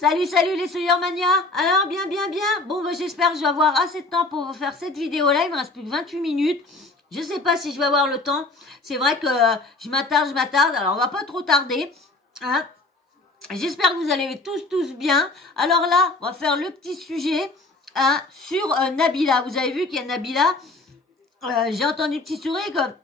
Salut, salut les Soyermania. Alors, bien. Bon, bah, j'espère que je vais avoir assez de temps pour vous faire cette vidéo-là. Il me reste plus que 28 minutes. Je sais pas si je vais avoir le temps. C'est vrai que je m'attarde. Alors, on va pas trop tarder. Hein. J'espère que vous allez tous bien. Alors là, on va faire le petit sujet sur Nabila. Vous avez vu qu'il y a Nabila. J'ai entendu petit sourire comme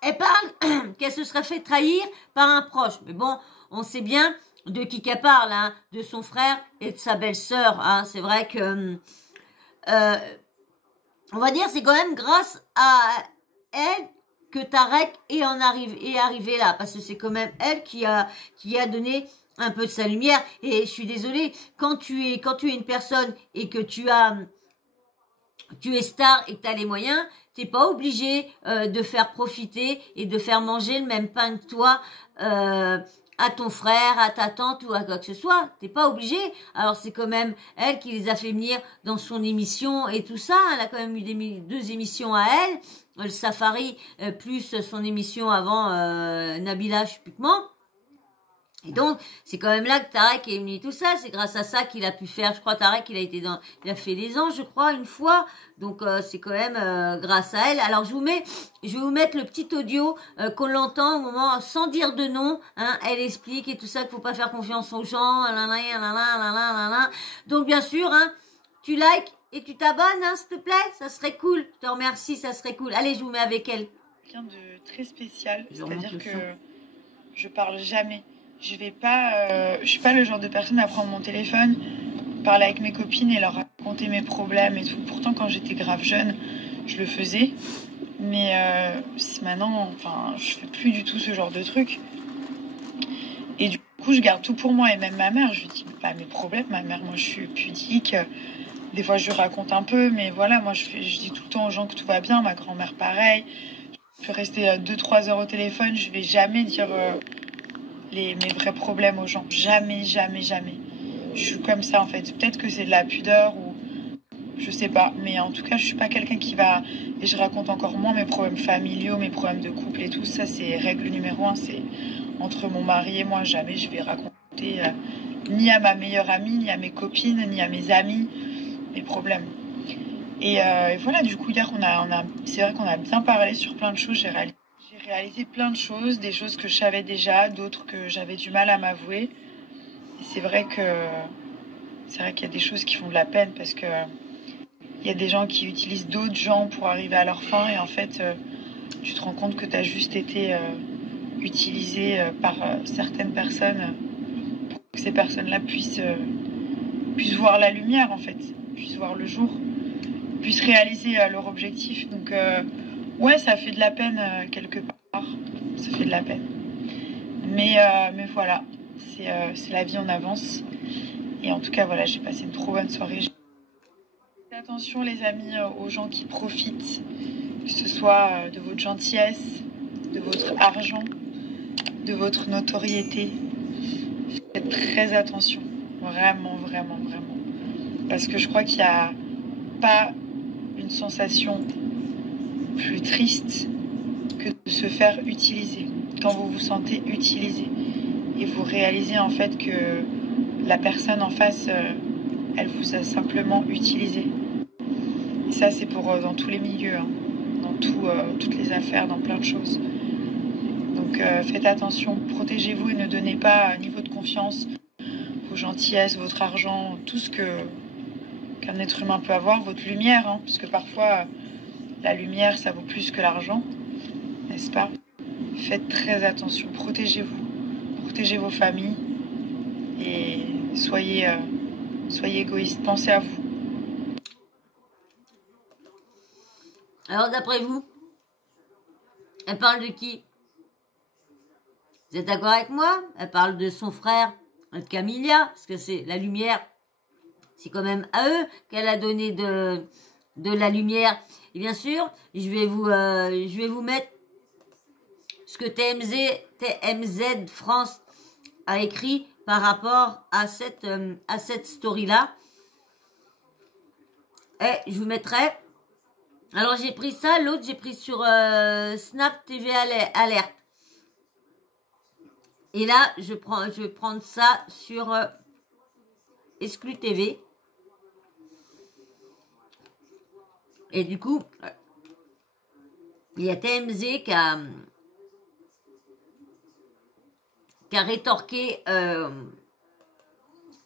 elle parle qu'elle se serait fait trahir par un proche. Mais bon, on sait bien de qui qu'elle parle, hein, de son frère et de sa belle-sœur. Hein. C'est vrai que, on va dire, c'est quand même grâce à elle que Tarek est arrivé là, parce que c'est quand même elle qui a donné un peu de sa lumière. Et je suis désolée, quand tu es une personne et que tu es star et que tu as les moyens, t'es pas obligé de faire profiter et de faire manger le même pain que toi à ton frère, à ta tante ou à quoi que ce soit. T'es pas obligé. Alors c'est quand même elle qui les a fait venir dans son émission et tout ça. Elle a quand même eu deux émissions à elle. Le Safari plus son émission avant Nabila, je sais plus comment. Et donc, c'est quand même là que Tarek est venu tout ça. C'est grâce à ça qu'il a pu faire, je crois, Tarek, il a fait des anges, je crois, une fois. Donc, c'est quand même grâce à elle. Alors, je vais vous mettre le petit audio qu'on l'entend au moment, sans dire de nom. Hein, elle explique et tout ça, qu'il faut pas faire confiance aux gens. Donc, bien sûr, hein, tu likes et tu t'abonnes, hein, s'il te plaît. Ça serait cool. Je te remercie, ça serait cool. Allez, je vous mets avec elle. Quelqu'un de très spécial, c'est-à-dire que je parle jamais. Je suis pas le genre de personne à prendre mon téléphone, parler avec mes copines et leur raconter mes problèmes et tout. Pourtant, quand j'étais grave jeune, je le faisais. Mais maintenant, enfin, je fais plus du tout ce genre de truc. Et du coup, je garde tout pour moi. Et même ma mère, je lui dis pas mes problèmes. Ma mère, moi, je suis pudique. Des fois, je lui raconte un peu. Mais voilà, moi, je dis tout le temps aux gens que tout va bien. Ma grand-mère, pareil. Je peux rester 2-3 heures au téléphone. Je vais jamais dire... mes vrais problèmes aux gens. Jamais. Je suis comme ça en fait. Peut-être que c'est de la pudeur ou je sais pas. Mais en tout cas, je suis pas quelqu'un qui va... Et je raconte encore moins mes problèmes familiaux, mes problèmes de couple et tout. Ça, c'est règle numéro 1. C'est entre mon mari et moi. Jamais je vais raconter ni à ma meilleure amie, ni à mes copines, ni à mes amis mes problèmes. Et voilà, du coup, hier, c'est vrai qu'on a bien parlé sur plein de choses. J'ai réalisé plein de choses, des choses que je savais déjà, d'autres que j'avais du mal à m'avouer. Et c'est vrai qu'il y a des choses qui font de la peine parce que il y a des gens qui utilisent d'autres gens pour arriver à leur fin et en fait, tu te rends compte que tu as juste été utilisé par certaines personnes pour que ces personnes-là puissent voir la lumière en fait, puissent voir le jour, puissent réaliser leur objectif. Donc ouais, ça fait de la peine quelque part. Ça fait de la peine. Mais voilà, c'est la vie, on avance. Et en tout cas, voilà, j'ai passé une trop bonne soirée. Attention les amis aux gens qui profitent, que ce soit de votre gentillesse, de votre argent, de votre notoriété. Faites très attention. Vraiment. Parce que je crois qu'il n'y a pas une sensation plus triste que de se faire utiliser. Quand vous vous sentez utilisé et vous réalisez en fait que la personne en face, elle vous a simplement utilisé. Et ça, c'est pour dans tous les milieux, hein, dans toutes les affaires, dans plein de choses. Donc faites attention, protégez-vous et ne donnez pas ni votre confiance, vos gentillesses, votre argent, tout ce qu'un être humain peut avoir, votre lumière, hein, parce que parfois la lumière, ça vaut plus que l'argent, n'est-ce pas? Faites très attention, protégez-vous, protégez vos familles et soyez égoïstes, pensez à vous. Alors d'après vous, elle parle de qui? Vous êtes d'accord avec moi? Elle parle de son frère, de Camilla, parce que c'est la lumière. C'est quand même à eux qu'elle a donné de la lumière. Et bien sûr, je vais vous mettre ce que TMZ France a écrit par rapport à cette story-là. Et je vous mettrai... Alors, j'ai pris ça. L'autre, j'ai pris sur Snap TV Alert. Et là, je vais prendre ça sur Exclu TV. Et du coup, il y a TMZ qui a rétorqué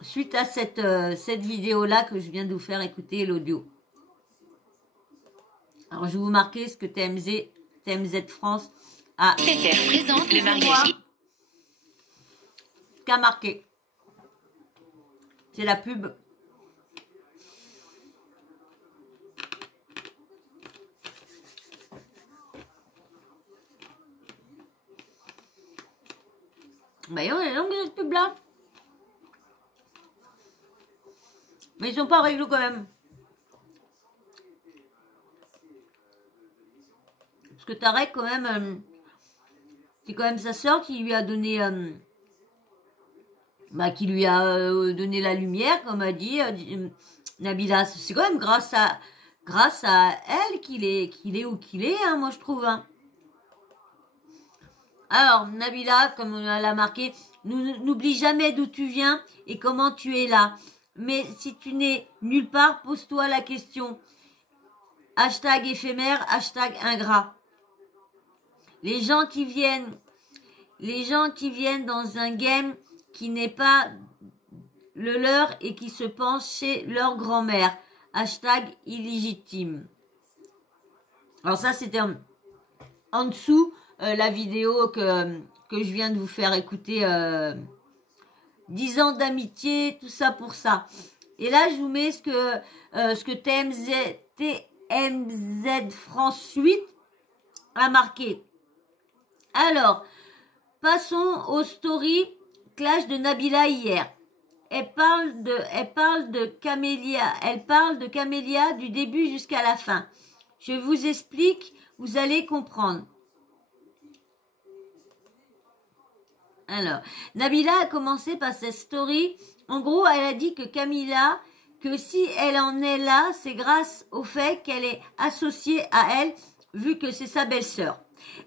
suite à cette vidéo-là que je viens de vous faire écouter l'audio. Alors, je vais vous marquer ce que TMZ France a présente le mariage. Qu'a marqué. C'est la pub. Bah, on est longue cette pub là. Mais ils sont pas réglo quand même. Parce que Tarek quand même, c'est quand même sa soeur qui lui a donné, qui lui a donné la lumière, comme a dit Nabila. C'est quand même grâce à elle qu'il est où qu'il est, hein, moi je trouve. Hein. Alors, Nabila, comme on l'a marqué, n'oublie jamais d'où tu viens et comment tu es là. Mais si tu n'es nulle part, pose-toi la question. Hashtag éphémère, hashtag ingrat. Les gens qui viennent dans un game qui n'est pas le leur et qui se pensent chez leur grand-mère. Hashtag illégitime. Alors ça, c'était en dessous la vidéo que je viens de vous faire écouter. 10 ans d'amitié, tout ça pour ça. Et là, je vous mets ce que TMZ France 8 a marqué. Alors, passons aux stories clash de Nabila hier. Elle parle de Camélia du début jusqu'à la fin. Je vous explique, vous allez comprendre. Alors, Nabila a commencé par cette story. En gros, elle a dit que si elle en est là, c'est grâce au fait qu'elle est associée à elle, vu que c'est sa belle-sœur.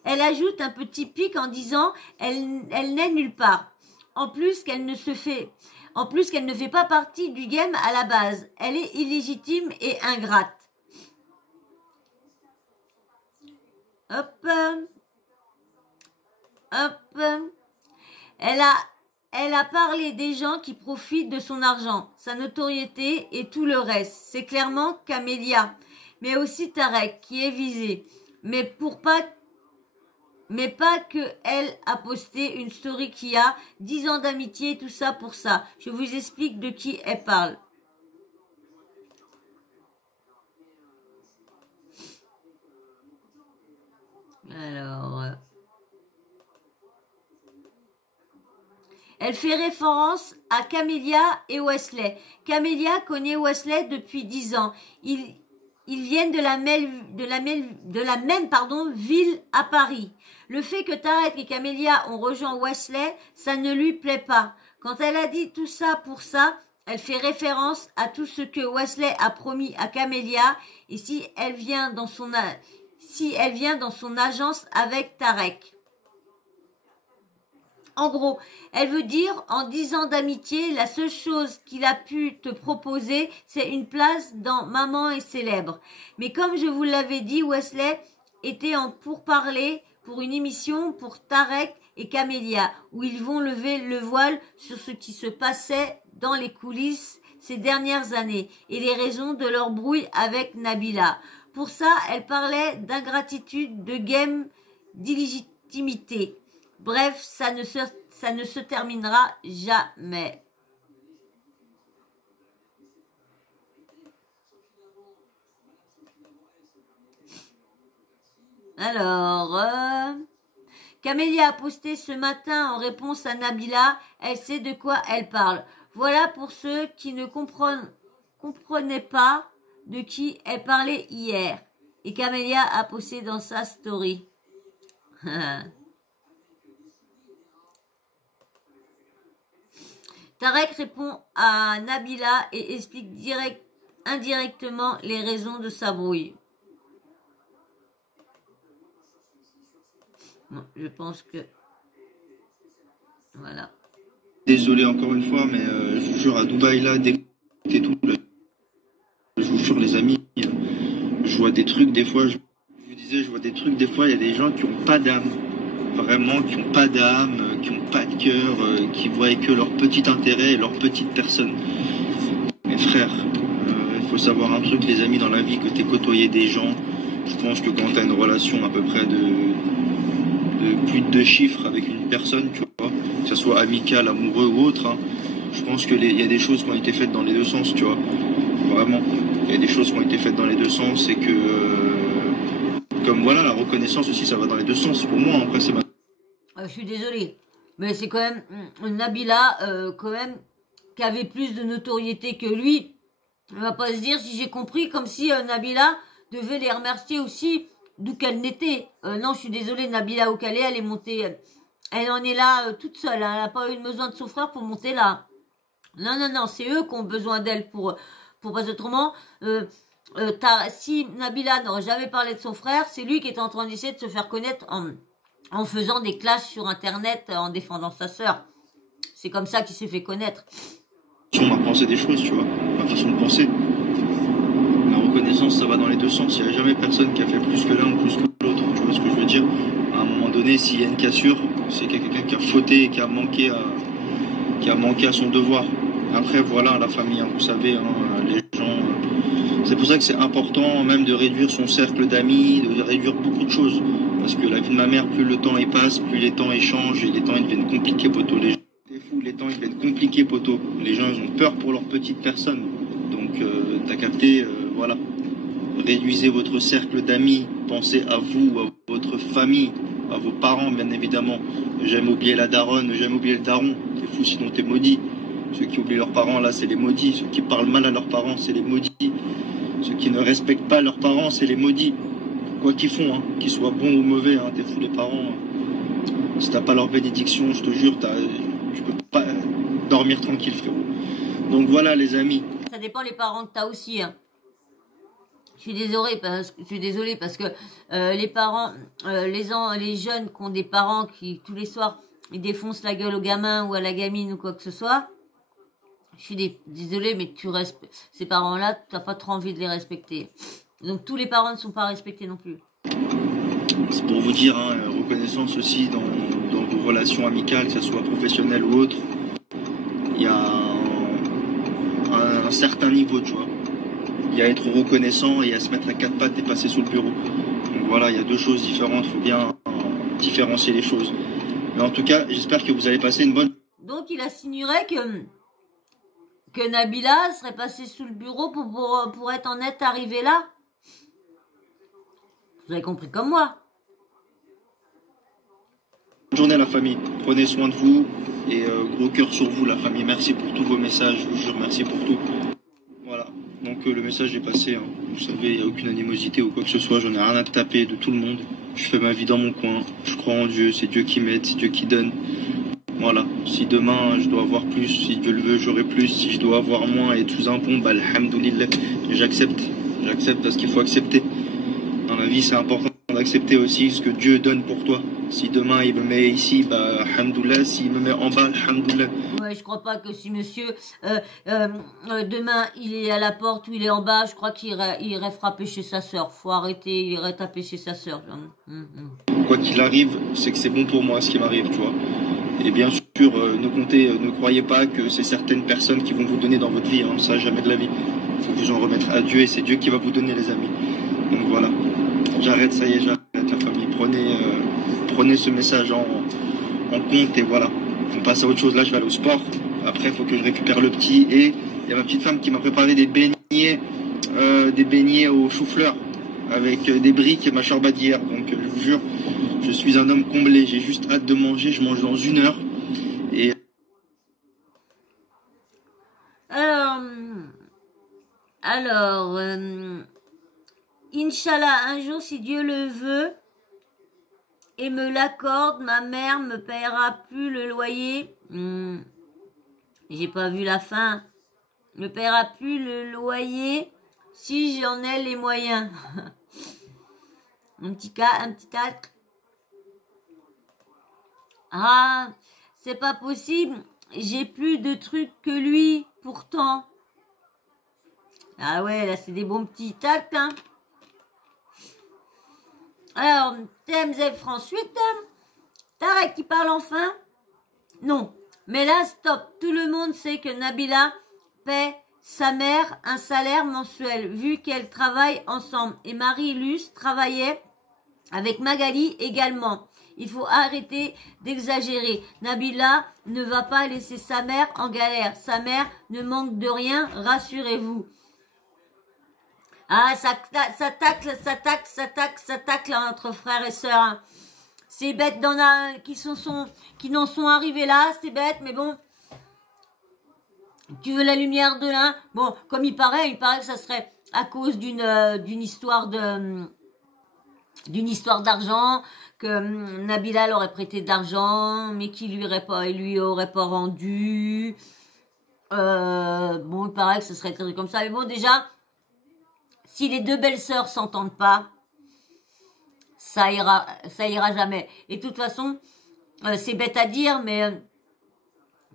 Elle ajoute un petit pic en disant elle n'est nulle part. En plus qu'elle ne fait pas partie du game à la base. Elle est illégitime et ingrate. Hop. Elle a parlé des gens qui profitent de son argent, sa notoriété et tout le reste. C'est clairement Camélia, mais aussi Tarek qui est visé. Mais pas que elle a posté une story qui a 10 ans d'amitié, tout ça pour ça. Je vous explique de qui elle parle. Alors... Elle fait référence à Camélia et Wesley. Camélia connaît Wesley depuis 10 ans. Ils viennent de la même ville à Paris. Le fait que Tarek et Camélia ont rejoint Wesley, ça ne lui plaît pas. Quand elle a dit tout ça pour ça, elle fait référence à tout ce que Wesley a promis à Camélia et si elle vient dans son agence avec Tarek. En gros, elle veut dire, en 10 ans d'amitié, la seule chose qu'il a pu te proposer, c'est une place dans Maman est célèbre. Mais comme je vous l'avais dit, Wesley était en pourparlers pour une émission pour Tarek et Camélia, où ils vont lever le voile sur ce qui se passait dans les coulisses ces dernières années et les raisons de leur brouille avec Nabila. Pour ça, elle parlait d'ingratitude, de game, d'illégitimité. Bref, ça ne se terminera jamais. Alors, Camélia a posté ce matin en réponse à Nabila, elle sait de quoi elle parle. Voilà pour ceux qui ne comprenaient pas de qui elle parlait hier. Et Camélia a posté dans sa story. Tarek répond à Nabila et explique indirectement les raisons de sa brouille. Bon, je pense que... Voilà. désolé encore une fois, mais je vous jure, à Dubaï, là, dès que t'es tout, là, je vous jure, les amis, je vois des trucs, des fois, je vous disais, je vois des trucs, des fois, il y a des gens qui ont pas d'âme. Vraiment, qui ont pas d'âme, qui ont pas de cœur, qui voient que leur petit intérêt et leur petite personne. Mes frères, il faut savoir un truc, les amis, dans la vie, que t'es côtoyé des gens. Je pense que quand t'as une relation à peu près de plus de 2 chiffres avec une personne, tu vois, que ce soit amical, amoureux ou autre, hein, je pense que il y a des choses qui ont été faites dans les deux sens, tu vois. Vraiment, il y a des choses qui ont été faites dans les deux sens et que, comme voilà, la reconnaissance aussi, ça va dans les deux sens. Pour moi, après, c'est Je suis désolée, mais c'est quand même Nabila, quand même, qui avait plus de notoriété que lui. On va pas se dire, si j'ai compris, comme si Nabila devait les remercier aussi d'où qu'elle n'était. Non, je suis désolée, Nabila, où qu'elle est, elle est montée. Elle en est là toute seule. Hein, elle n'a pas eu besoin de son frère pour monter là. Non, non, non, c'est eux qui ont besoin d'elle pour parce autrement, si Nabila n'aurait jamais parlé de son frère, c'est lui qui est en train d'essayer de se faire connaître en faisant des clashs sur internet, en défendant sa sœur. C'est comme ça qu'il s'est fait connaître. ma pensée des choses, tu vois, ma façon de penser. La reconnaissance, ça va dans les deux sens. Il n'y a jamais personne qui a fait plus que l'un ou plus que l'autre. Tu vois ce que je veux dire? À un moment donné, s'il y a une cassure, c'est quelqu'un qui a fauté et qui a manqué à son devoir. Après, voilà, la famille, hein, vous savez, hein, les gens. C'est pour ça que c'est important même de réduire son cercle d'amis, de réduire beaucoup de choses. Parce que la vie de ma mère, plus le temps y passe, plus les temps échangent et les temps ils deviennent compliqués, poteau. C'est fou, les temps ils deviennent compliqués, poteau. Les gens, ils ont peur pour leur petite personne. Donc, t'as capté, voilà. Réduisez votre cercle d'amis, pensez à vous, à votre famille, à vos parents, bien évidemment. Ne jamais oublier la daronne, ne jamais oublier le daron. C'est fou, sinon t'es maudit. Ceux qui oublient leurs parents, là, c'est les maudits. Ceux qui parlent mal à leurs parents, c'est les maudits. Ceux qui ne respectent pas leurs parents, c'est les maudits. Quoi qu'ils font, hein, qu'ils soient bons ou mauvais, hein, t'es fou, les parents. Si t'as pas leur bénédiction, je te jure, tu peux pas dormir tranquille, frérot. Donc voilà, les amis. Ça dépend les parents que t'as aussi. Hein. Je suis désolée parce que les parents, les jeunes qui ont des parents qui tous les soirs ils défoncent la gueule au gamin ou à la gamine ou quoi que ce soit. Je suis désolée, mais ces parents-là, t'as pas trop envie de les respecter. Donc tous les parents ne sont pas respectés non plus. C'est pour vous dire, hein, reconnaissance aussi dans vos relations amicales, que ce soit professionnelles ou autres. Il y a un certain niveau, tu vois. Il y a être reconnaissant et à se mettre à 4 pattes et passer sous le bureau. Donc voilà, il y a deux choses différentes, il faut bien différencier les choses. Mais en tout cas, j'espère que vous allez passer une bonne... Donc il assignerait que Nabila serait passée sous le bureau pour être en être arrivée là. Vous avez compris comme moi. Bonne journée à la famille. Prenez soin de vous et gros cœur sur vous la famille. Merci pour tous vos messages, je vous jure, merci pour tout. Voilà, donc le message est passé. Hein. Vous savez, il n'y a aucune animosité ou quoi que ce soit, j'en ai rien à taper de tout le monde. Je fais ma vie dans mon coin, je crois en Dieu, c'est Dieu qui m'aide, c'est Dieu qui donne. Voilà, si demain je dois avoir plus, si Dieu le veut, j'aurai plus. Si je dois avoir moins et tout un pont, bah alhamdoulilah, j'accepte. J'accepte parce qu'il faut accepter. Dans la vie, c'est important d'accepter aussi ce que Dieu donne pour toi. Si demain il me met ici, bah alhamdoulilah. S'il me met en bas, alhamdoulilah. Ouais, je crois pas que si monsieur demain il est à la porte ou il est en bas, je crois qu'il irait frapper chez sa sœur. Faut arrêter, il irait taper chez sa sœur. Quoi qu'il arrive, c'est que c'est bon pour moi ce qui m'arrive, tu vois. Et bien sûr, ne croyez pas que c'est certaines personnes qui vont vous donner dans votre vie, hein, ça jamais de la vie. Il faut vous en remettre à Dieu et c'est Dieu qui va vous donner, les amis. Donc voilà, j'arrête, ça y est, j'arrête la famille. Prenez ce message en compte et voilà. On passe à autre chose, là je vais aller au sport. Après, il faut que je récupère le petit et il y a ma petite femme qui m'a préparé des beignets au chou-fleur avec des briques et ma charba d'hier. Donc je vous jure, je suis un homme comblé, j'ai juste hâte de manger, je mange dans 1 heure. Et alors Inch'Allah, un jour si Dieu le veut et me l'accorde, ma mère me paiera plus le loyer. J'ai pas vu la fin. Me paiera plus le loyer si j'en ai les moyens. un petit acte. Ah, c'est pas possible. j'ai plus de trucs que lui, pourtant. Ah ouais, là, c'est des bons petits tacs, hein. Alors, TMZ France 8, Tarek qui parle enfin. Non, mais là, stop. Tout le monde sait que Nabila paie sa mère un salaire mensuel, vu qu'elles travaillent ensemble. Et Marie-Luce travaillait avec Magali également. Il faut arrêter d'exagérer. Nabila ne va pas laisser sa mère en galère. Sa mère ne manque de rien, rassurez-vous. Ah, ça tacle entre frères et sœurs. Hein. C'est bête qui n'en sont arrivés là, c'est bête, mais bon. Tu veux la lumière de l'un? Bon, comme il paraît que ça serait à cause d'une histoire d'argent, que Nabila leur aurait prêté d'argent, mais qu'il lui aurait pas rendu. Bon, il paraît que ce serait quelque chose comme ça, mais bon, déjà, si les deux belles sœurs s'entendent pas, ça ira jamais. Et de toute façon, c'est bête à dire, mais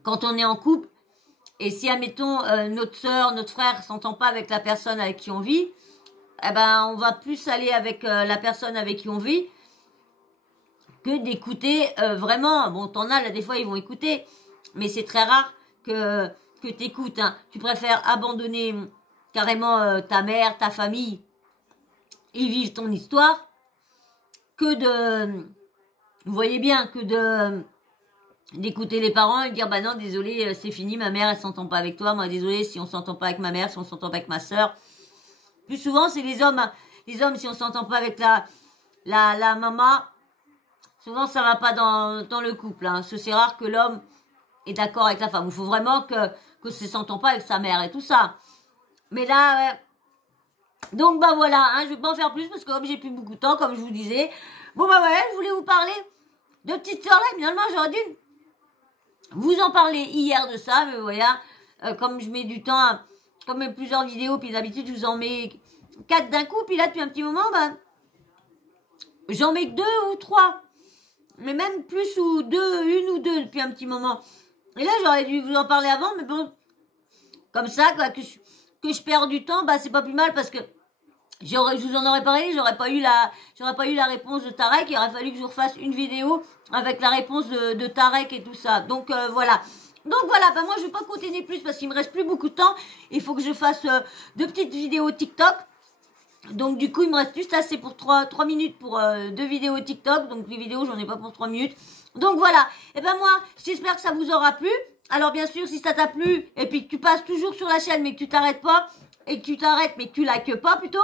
quand on est en couple, et si, admettons, notre sœur, notre frère s'entend pas avec la personne avec qui on vit, eh ben, on va plus aller avec la personne avec qui on vit que d'écouter vraiment. Bon, t'en as, là, des fois, ils vont écouter, mais c'est très rare que t'écoutes. Hein. Tu préfères abandonner carrément ta mère, ta famille, et vivre ton histoire, que vous voyez bien, que d'écouter les parents et de dire, bah non, désolé, c'est fini, ma mère, elle s'entend pas avec toi, moi, désolé, si on s'entend pas avec ma mère, si on s'entend pas avec ma sœur. Plus souvent, c'est les hommes. Hein. Les hommes, si on s'entend pas avec la maman, souvent, ça va pas dans le couple. Hein. C'est rare que l'homme est d'accord avec la femme. Il faut vraiment que se s'entend pas avec sa mère et tout ça. Mais là, donc, bah voilà, hein, je vais pas en faire plus parce que comme j'ai plus beaucoup de temps, comme je vous disais. Bon, bah voilà, je voulais vous parler de petite sœur là. Finalement, j'aurais dû vous en parler hier de ça, mais voilà, comme je mets du temps, comme mes plusieurs vidéos, puis d'habitude, je vous en mets 4 d'un coup, puis là, depuis un petit moment, bah, j'en mets 2 ou 3. Mais même plus ou 1 ou 2 depuis un petit moment. Et là, j'aurais dû vous en parler avant, mais bon, comme ça, quoi, que je perds du temps, bah c'est pas plus mal parce que je vous en aurais parlé, j'aurais pas eu la réponse de Tarek, il aurait fallu que je vous refasse une vidéo avec la réponse de Tarek et tout ça. Donc voilà. Donc voilà, bah moi je vais pas continuer plus parce qu'il me reste plus beaucoup de temps. Il faut que je fasse 2 petites vidéos TikTok. Donc du coup il me reste juste assez pour 3 minutes pour 2 vidéos TikTok. Donc les vidéos j'en ai pas pour 3 minutes. Donc voilà, et ben moi j'espère que ça vous aura plu. Alors bien sûr, si ça t'a plu, et puis que tu passes toujours sur la chaîne, mais que tu t'arrêtes pas, et que tu t'arrêtes, mais que tu likes pas plutôt,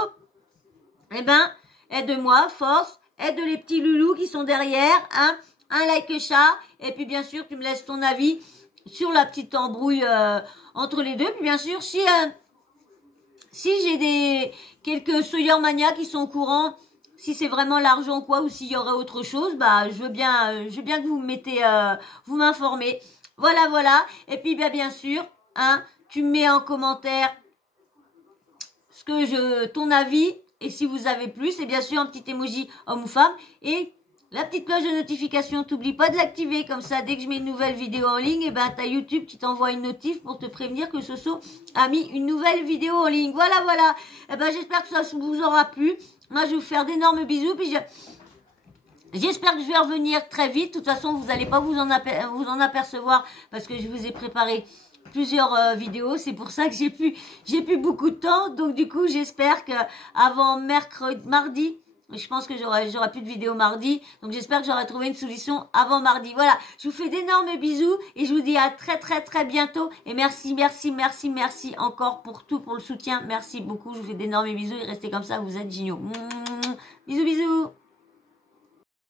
eh ben, aide-moi, force, aide les petits loulous qui sont derrière, hein, un like chat, et puis bien sûr, tu me laisses ton avis sur la petite embrouille entre les deux, puis bien sûr, si j'ai quelques Sawyer Mania qui sont au courant, si c'est vraiment l'argent quoi, ou s'il y aurait autre chose, bah, je veux bien que vous vous m'informez. Voilà. Et puis, bien sûr, hein, tu mets en commentaire ton avis. Et si vous avez plus, et bien sûr, un petit emoji homme ou femme. Et la petite cloche de notification, t'oublie pas de l'activer. Comme ça, dès que je mets une nouvelle vidéo en ligne, et ben, t'as YouTube qui t'envoie une notif pour te prévenir que Soso a mis une nouvelle vidéo en ligne. Voilà. Et ben, j'espère que ça vous aura plu. Moi, je vais vous faire d'énormes bisous. Puis j'espère que je vais revenir très vite. De toute façon, vous n'allez pas vous en apercevoir parce que je vous ai préparé plusieurs vidéos. C'est pour ça que j'ai plus beaucoup de temps. Donc, du coup, j'espère que avant mardi, je pense que j'aurai plus de vidéo mardi. Donc, j'espère que j'aurai trouvé une solution avant mardi. Voilà. Je vous fais d'énormes bisous et je vous dis à très, très, très bientôt. Et merci encore pour tout, pour le soutien. Merci beaucoup. Je vous fais d'énormes bisous et restez comme ça. Vous êtes géniaux. Bisous.